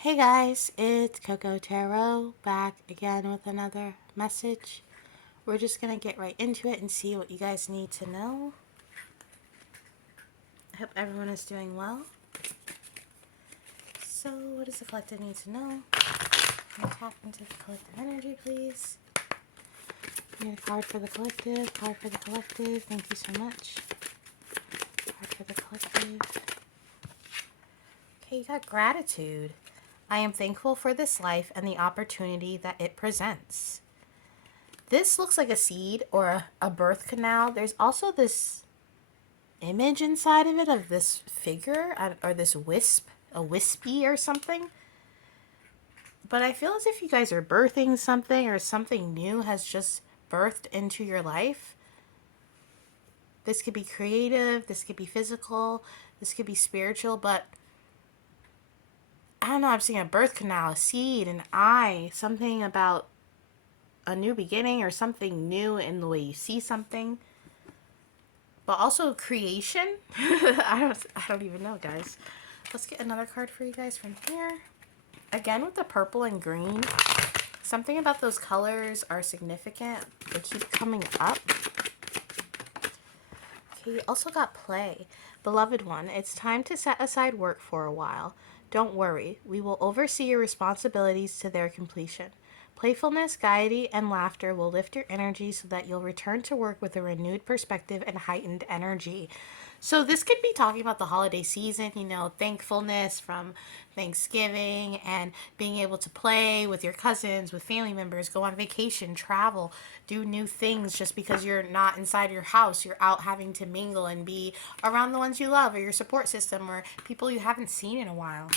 Hey guys, it's CocoaTarot back again with another message. We're just going to get right into it and see what you guys need to know. I hope everyone is doing well. So, what does the collective need to know? Can you tap into the collective energy, please? Need a card for the collective, card for the collective. Thank you so much. Card for the collective. Okay, you got gratitude. I am thankful for this life and the opportunity that it presents. This looks like a seed or a birth canal. There's also this image inside of it of this figure or this wisp, a wispy or something. But I feel as if you guys are birthing something or something new has just birthed into your life. This could be creative, this could be physical, this could be spiritual, but I don't know, I'm seeing a birth canal, a seed, an eye, something about a new beginning or something new in the way you see something. But also creation. I don't even know, guys. Let's get another card for you guys from here. Again with the purple and green. Something about those colors are significant. They keep coming up. Okay, you also got play. Beloved one, it's time to set aside work for a while. Don't worry, we will oversee your responsibilities to their completion. Playfulness, gaiety, and laughter will lift your energy so that you'll return to work with a renewed perspective and heightened energy. So this could be talking about the holiday season, you know, thankfulness from Thanksgiving and being able to play with your cousins, with family members, go on vacation, travel, do new things just because you're not inside your house. You're out having to mingle and be around the ones you love or your support system or people you haven't seen in a while.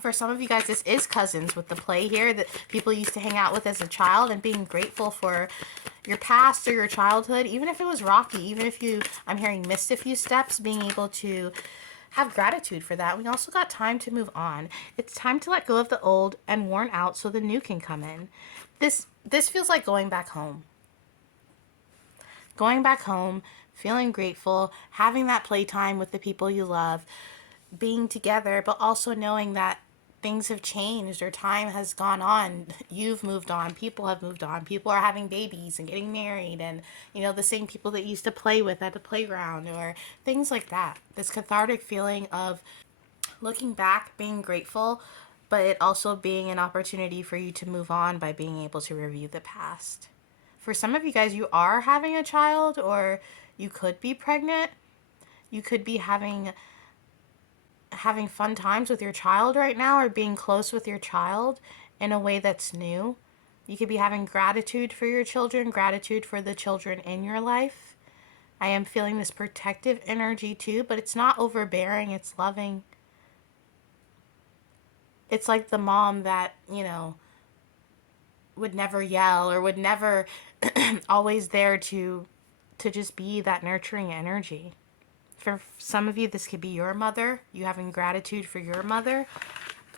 For some of you guys, this is cousins with the play here that people used to hang out with as a child, and being grateful for your past or your childhood, even if it was rocky, even if I'm hearing, missed a few steps, being able to have gratitude for that. We also got time to move on. It's time to let go of the old and worn out so the new can come in. This feels like going back home. Going back home, feeling grateful, having that playtime with the people you love, being together, but also knowing that things have changed or time has gone on. You've moved on. People have moved on. People are having babies and getting married, and you know, the same people that you used to play with at the playground or things like that. This cathartic feeling of looking back, being grateful, but it also being an opportunity for you to move on by being able to review the past. For some of you guys, you are having a child, or you could be pregnant. You could be having fun times with your child right now, or being close with your child in a way that's new. You could be having gratitude for your children, gratitude for the children in your life. I am feeling this protective energy too, but it's not overbearing, it's loving. It's like the mom that, you know, would never yell or would never always there to just be that nurturing energy. For some of you, this could be your mother. You having gratitude for your mother.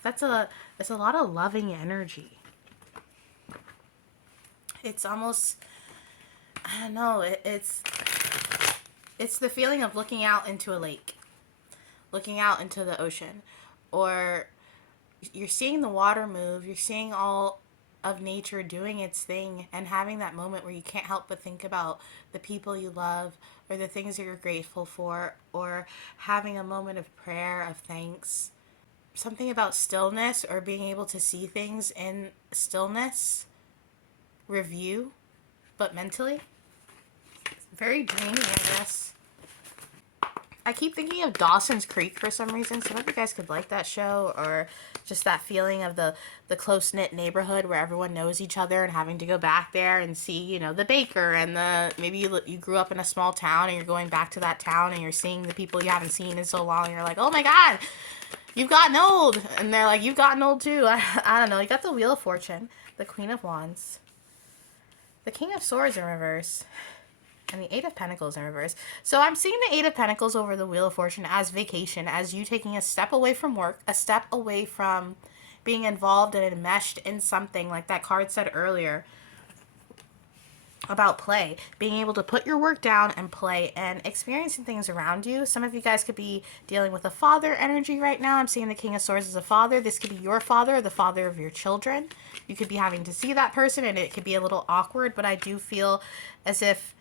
It's a lot of loving energy. It's almost, I don't know, it's the feeling of looking out into a lake, looking out into the ocean, or you're seeing the water move, you're seeing all of nature doing its thing, and having that moment where you can't help but think about the people you love or the things that you're grateful for, or having a moment of prayer, of thanks. Something about stillness or being able to see things in stillness, review, but mentally. Very dreamy, I guess. I keep thinking of Dawson's Creek for some reason. Some of you guys could like that show, or just that feeling of the close-knit neighborhood where everyone knows each other and having to go back there and see, you know, the baker and maybe you grew up in a small town and you're going back to that town and you're seeing the people you haven't seen in so long and you're like, oh my God, you've gotten old. And they're like, you've gotten old too. I don't know. You got the Wheel of Fortune, the Queen of Wands, the King of Swords in reverse, and the Eight of Pentacles in reverse. So I'm seeing the Eight of Pentacles over the Wheel of Fortune as vacation, as you taking a step away from work, a step away from being involved and enmeshed in something like that card said earlier. about play, being able to put your work down and play and experiencing things around you. Some of you guys could be dealing with a father energy right now. I'm seeing the King of Swords as a father. This could be your father or the father of your children. You could be having to see that person and it could be a little awkward, but I do feel as if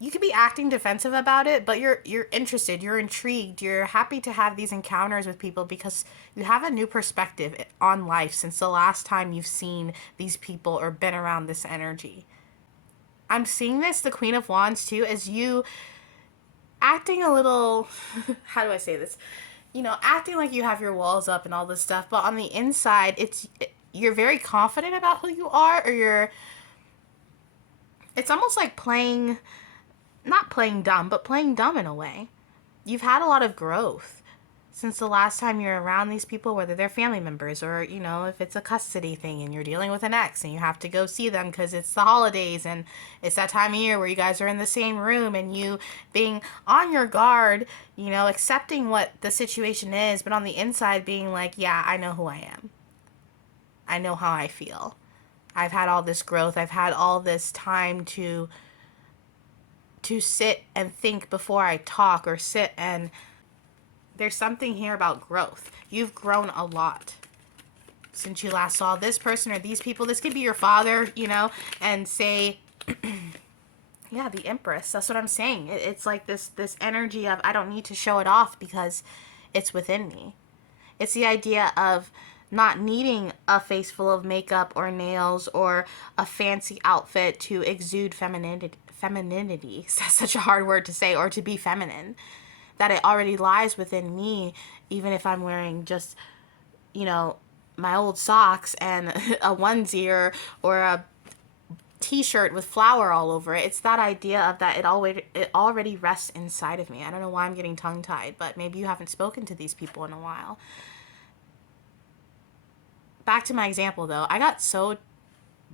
you could be acting defensive about it, but you're interested, you're intrigued, you're happy to have these encounters with people because you have a new perspective on life since the last time you've seen these people or been around this energy. I'm seeing this, the Queen of Wands too, as you acting a little, how do I say this? You know, acting like you have your walls up and all this stuff, but on the inside, you're very confident about who you are, or it's almost like playing, not playing dumb, but playing dumb in a way. You've had a lot of growth since the last time you're around these people, whether they're family members or, you know, if it's a custody thing and you're dealing with an ex and you have to go see them because it's the holidays and it's that time of year where you guys are in the same room, and you being on your guard, you know, accepting what the situation is, but on the inside being like, yeah, I know who I am. I know how I feel. I've had all this growth. I've had all this time to sit and think before I talk, or sit and there's something here about growth. You've grown a lot since you last saw this person or these people. This could be your father, you know, and say, yeah, the Empress. That's what I'm saying. It's like this energy of I don't need to show it off because it's within me. It's the idea of not needing a face full of makeup or nails or a fancy outfit to exude femininity. That's such a hard word to say, or to be feminine. That it already lies within me, even if I'm wearing just, you know, my old socks and a onesie or a t-shirt with flour all over it. It's that idea of that it already rests inside of me. I don't know why I'm getting tongue-tied, but maybe you haven't spoken to these people in a while. Back to my example, though. I got so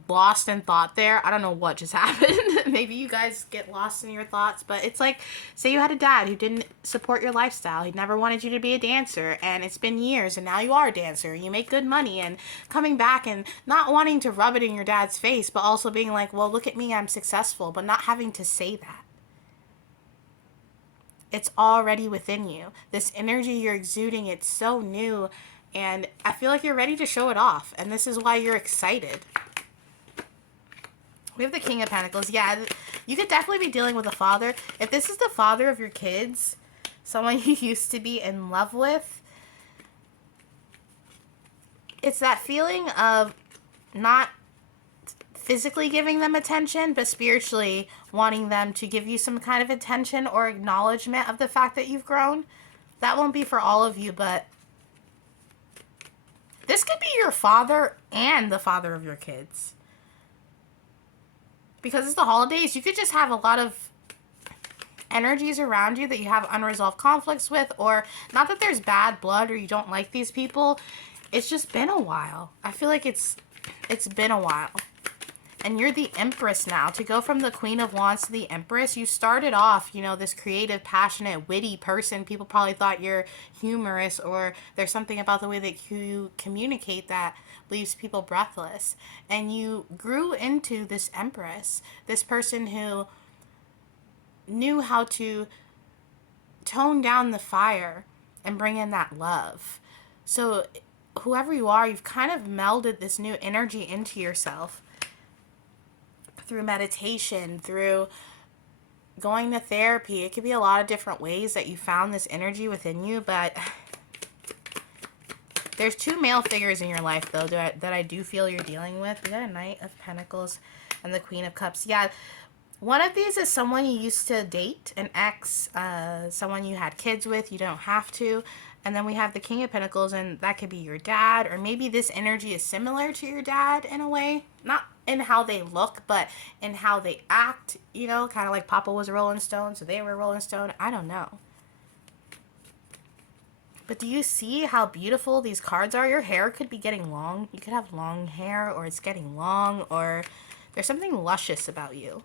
lost in thought there. I don't know what just happened. Maybe you guys get lost in your thoughts, but it's like, say you had a dad who didn't support your lifestyle. He never wanted you to be a dancer, and it's been years, and now you are a dancer, and you make good money, and coming back and not wanting to rub it in your dad's face, but also being like, well, look at me, I'm successful, but not having to say that. It's already within you. This energy you're exuding, it's so new, and I feel like you're ready to show it off, and this is why you're excited. We have the King of Pentacles. Yeah, you could definitely be dealing with a father. If this is the father of your kids, someone you used to be in love with, it's that feeling of not physically giving them attention, but spiritually wanting them to give you some kind of attention or acknowledgement of the fact that you've grown. That won't be for all of you, but this could be your father and the father of your kids. Because it's the holidays, you could just have a lot of energies around you that you have unresolved conflicts with, or not that there's bad blood or you don't like these people. It's just been a while. I feel like it's been a while. And you're the Empress now. To go from the Queen of Wands to the Empress, you started off, you know, this creative, passionate, witty person. People probably thought you're humorous, or there's something about the way that you communicate that leaves people breathless. And you grew into this Empress, this person who knew how to tone down the fire and bring in that love. So whoever you are, you've kind of melded this new energy into yourself through meditation, through going to therapy. It could be a lot of different ways that you found this energy within you, but there's two male figures in your life, though, that I do feel you're dealing with. We got a Knight of Pentacles and the Queen of Cups. Yeah, one of these is someone you used to date, an ex, someone you had kids with. You don't have to. And then we have the King of Pentacles, and that could be your dad, or maybe this energy is similar to your dad in a way. Not in how they look, but in how they act, you know, kind of like Papa was a Rolling Stone, so they were a Rolling Stone. I don't know. But do you see how beautiful these cards are? Your hair could be getting long. You could have long hair, or it's getting long, or there's something luscious about you.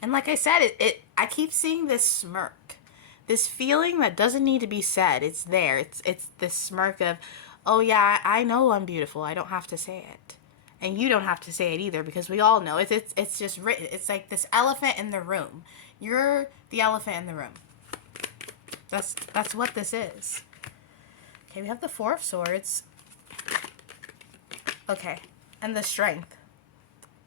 And like I said, I keep seeing this smirk. This feeling that doesn't need to be said. It's there. It's this smirk of, oh yeah, I know I'm beautiful. I don't have to say it. And you don't have to say it either, because we all know it's just written. It's like this elephant in the room. You're the elephant in the room. That's what this is. Okay, we have the Four of Swords. Okay, and the Strength.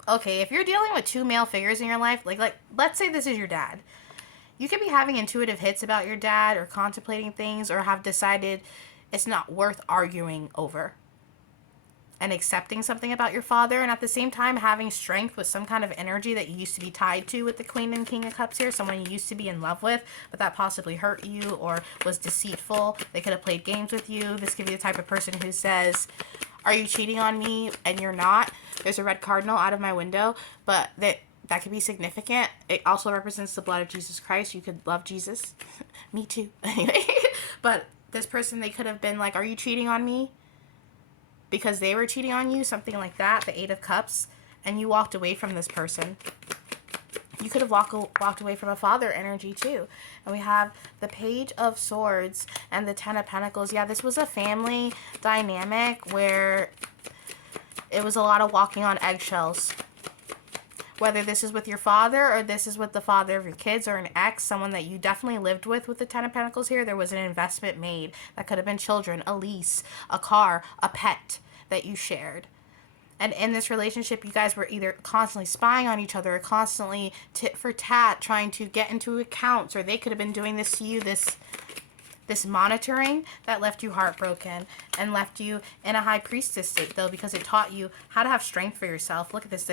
Okay, if you're dealing with two male figures in your life, like let's say this is your dad. You could be having intuitive hits about your dad, or contemplating things, or have decided it's not worth arguing over, and accepting something about your father, and at the same time having strength with some kind of energy that you used to be tied to with the Queen and King of Cups here, someone you used to be in love with, but that possibly hurt you or was deceitful. They could have played games with you. This could be the type of person who says, are you cheating on me? And you're not. There's a red cardinal out of my window, but that could be significant. It also represents the blood of Jesus Christ. You could love Jesus. Me too. Anyway, but this person, they could have been like, are you cheating on me? Because they were cheating on you, something like that, the Eight of Cups, and you walked away from this person. You could have walked away from a father energy too. And we have the Page of Swords and the Ten of Pentacles. Yeah, this was a family dynamic where it was a lot of walking on eggshells. Whether this is with your father, or this is with the father of your kids, or an ex, someone that you definitely lived with the Ten of Pentacles here, there was an investment made. That could have been children, a lease, a car, a pet that you shared. And in this relationship, you guys were either constantly spying on each other, or constantly tit for tat, trying to get into accounts, or they could have been doing this to you, this monitoring that left you heartbroken and left you in a high priestess state, though, because it taught you how to have strength for yourself. Look at this.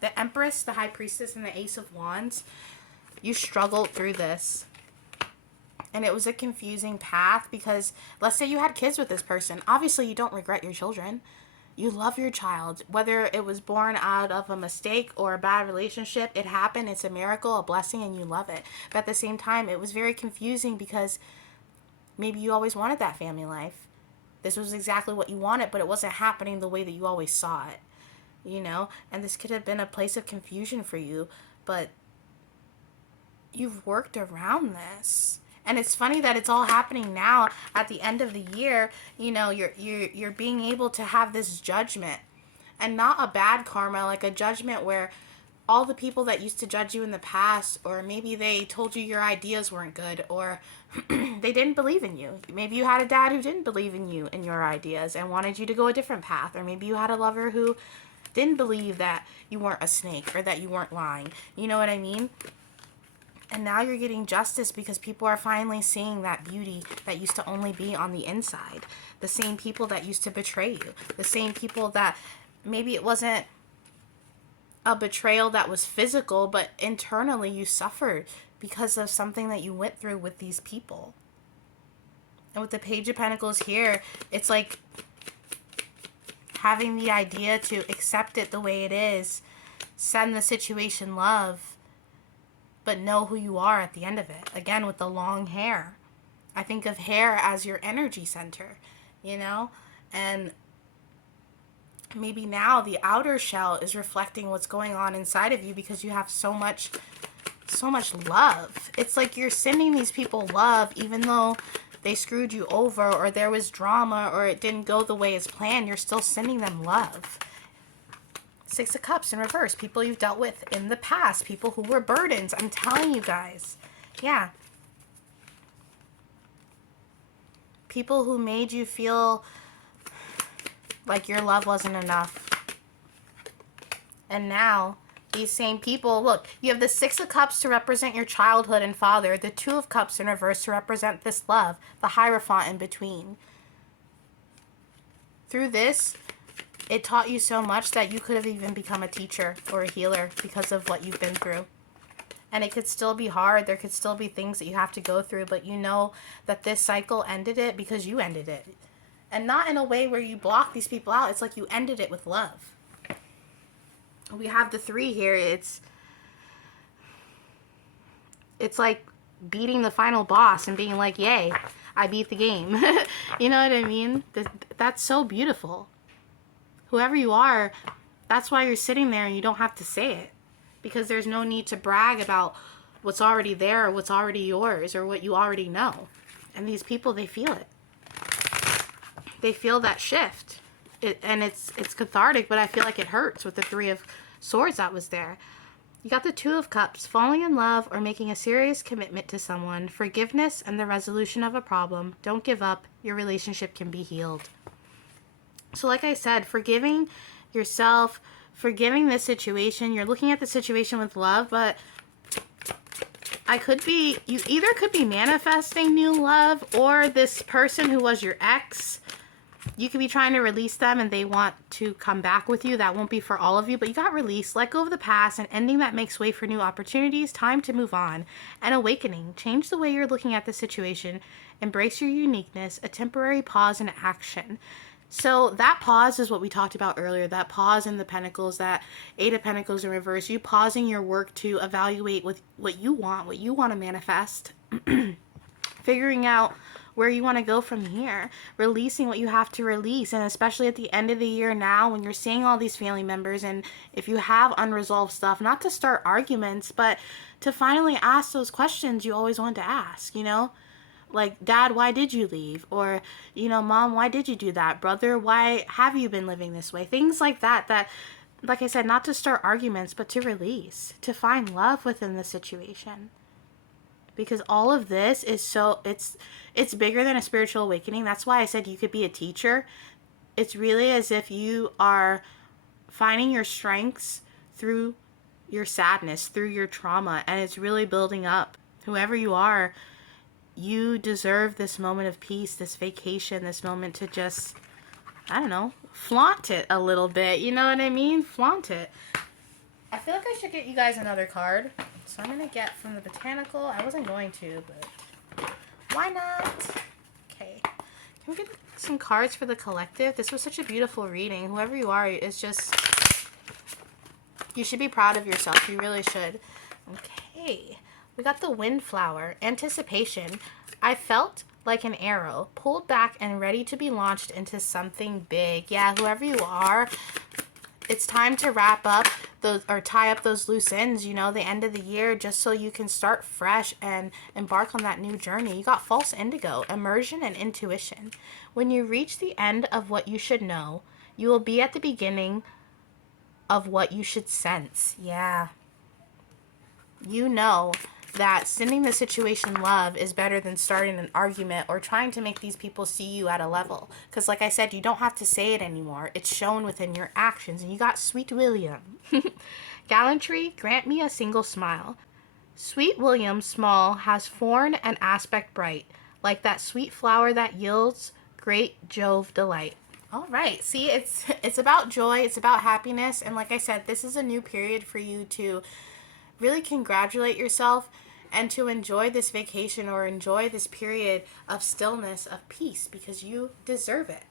The Empress, the High Priestess, and the Ace of Wands. You struggled through this. And it was a confusing path, because let's say you had kids with this person. Obviously, you don't regret your children. You love your child. Whether it was born out of a mistake or a bad relationship, it happened. It's a miracle, a blessing, and you love it. But at the same time, it was very confusing, because maybe you always wanted that family life. This was exactly what you wanted, but it wasn't happening the way that you always saw it. You know, and this could have been a place of confusion for you, but you've worked around this. And it's funny that it's all happening now at the end of the year. You know, you're being able to have this judgment, and not a bad karma, like a judgment where all the people that used to judge you in the past, or maybe they told you your ideas weren't good, or they didn't believe in you. Maybe you had a dad who didn't believe in you and your ideas and wanted you to go a different path, or maybe you had a lover who didn't believe that you weren't a snake, or that you weren't lying. You know what I mean? And now you're getting justice, because people are finally seeing that beauty that used to only be on the inside. The same people that used to betray you. The same people that maybe it wasn't a betrayal that was physical, but internally you suffered because of something that you went through with these people. And with the Page of Pentacles here, it's like having the idea to accept it the way it is, send the situation love, but know who you are at the end of it. Again, with the long hair. I think of hair as your energy center, you know? And maybe now the outer shell is reflecting what's going on inside of you, because you have so much love. It's like you're sending these people love, even though they screwed you over, or there was drama, or it didn't go the way it's planned. You're still sending them love. Six of Cups in reverse. People you've dealt with in the past. People who were burdens. I'm telling you guys. Yeah. People who made you feel like your love wasn't enough. And now, these same people, look, you have the Six of Cups to represent your childhood and father, the Two of Cups in reverse to represent this love, the Hierophant in between. Through this, it taught you so much that you could have even become a teacher or a healer because of what you've been through. And it could still be hard. There could still be things that you have to go through, but you know that this cycle ended it because you ended it. And not in a way where you block these people out. It's like you ended it with love. We have the Three here. It's like beating the final boss and being like, yay, I beat the game. You know what I mean? That's so beautiful. Whoever you are, that's why you're sitting there and you don't have to say it. Because there's no need to brag about what's already there, or what's already yours, or what you already know. And these people, they feel it. They feel that shift. it's cathartic, but I feel like it hurts with the Three of Swords that was there. You got the Two of Cups, falling in love or making a serious commitment to someone, forgiveness and the resolution of a problem. Don't give up. Your relationship can be healed. So like I said, forgiving yourself, forgiving this situation. You're looking at the situation with love, but you either could be manifesting new love, or this person who was your ex, you could be trying to release them and they want to come back with you. That won't be for all of you, but you got released. Let go of the past, and ending that makes way for new opportunities. Time to move on. An awakening. Change the way you're looking at the situation. Embrace your uniqueness. A temporary pause in action. So that pause is what we talked about earlier. That pause in the Pentacles, that Eight of Pentacles in reverse. You pausing your work to evaluate with what you want to manifest. Figuring out where you want to go from here, releasing what you have to release, and especially at the end of the year now when you're seeing all these family members, and if you have unresolved stuff, not to start arguments, but to finally ask those questions you always wanted to ask, you know? Like, Dad, why did you leave? Or, you know, Mom, why did you do that? Brother, why have you been living this way? Things like that, like I said, not to start arguments, but to release, to find love within the situation. Because all of this is it's bigger than a spiritual awakening. That's why I said you could be a teacher. It's really as if you are finding your strengths through your sadness, through your trauma, and it's really building up. Whoever you are, you deserve this moment of peace, this vacation, this moment to just, I don't know, flaunt it a little bit. You know what I mean? Flaunt it. I feel like I should get you guys another card. So I'm going to get from the Botanical. I wasn't going to, but why not? Okay. Can we get some cards for the collective? This was such a beautiful reading. Whoever you are, it's just, you should be proud of yourself. You really should. Okay. We got the Windflower. Anticipation. I felt like an arrow, pulled back and ready to be launched into something big. Yeah, whoever you are, it's time to wrap up those, or tie up those loose ends, you know, the end of the year, just so you can start fresh and embark on that new journey. You got False Indigo, immersion and intuition. When you reach the end of what you should know, you will be at the beginning of what you should sense. Yeah. You know that sending the situation love is better than starting an argument or trying to make these people see you at a level. Because like I said, you don't have to say it anymore. It's shown within your actions. And you got Sweet William. Gallantry, grant me a single smile. Sweet William small has form and aspect bright, like that sweet flower that yields great Jove delight. All right. See, it's about joy. It's about happiness. And like I said, this is a new period for you to really congratulate yourself and to enjoy this vacation or enjoy this period of stillness, of peace, because you deserve it.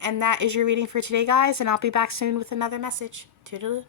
And that is your reading for today, guys, and I'll be back soon with another message. Toodaloo.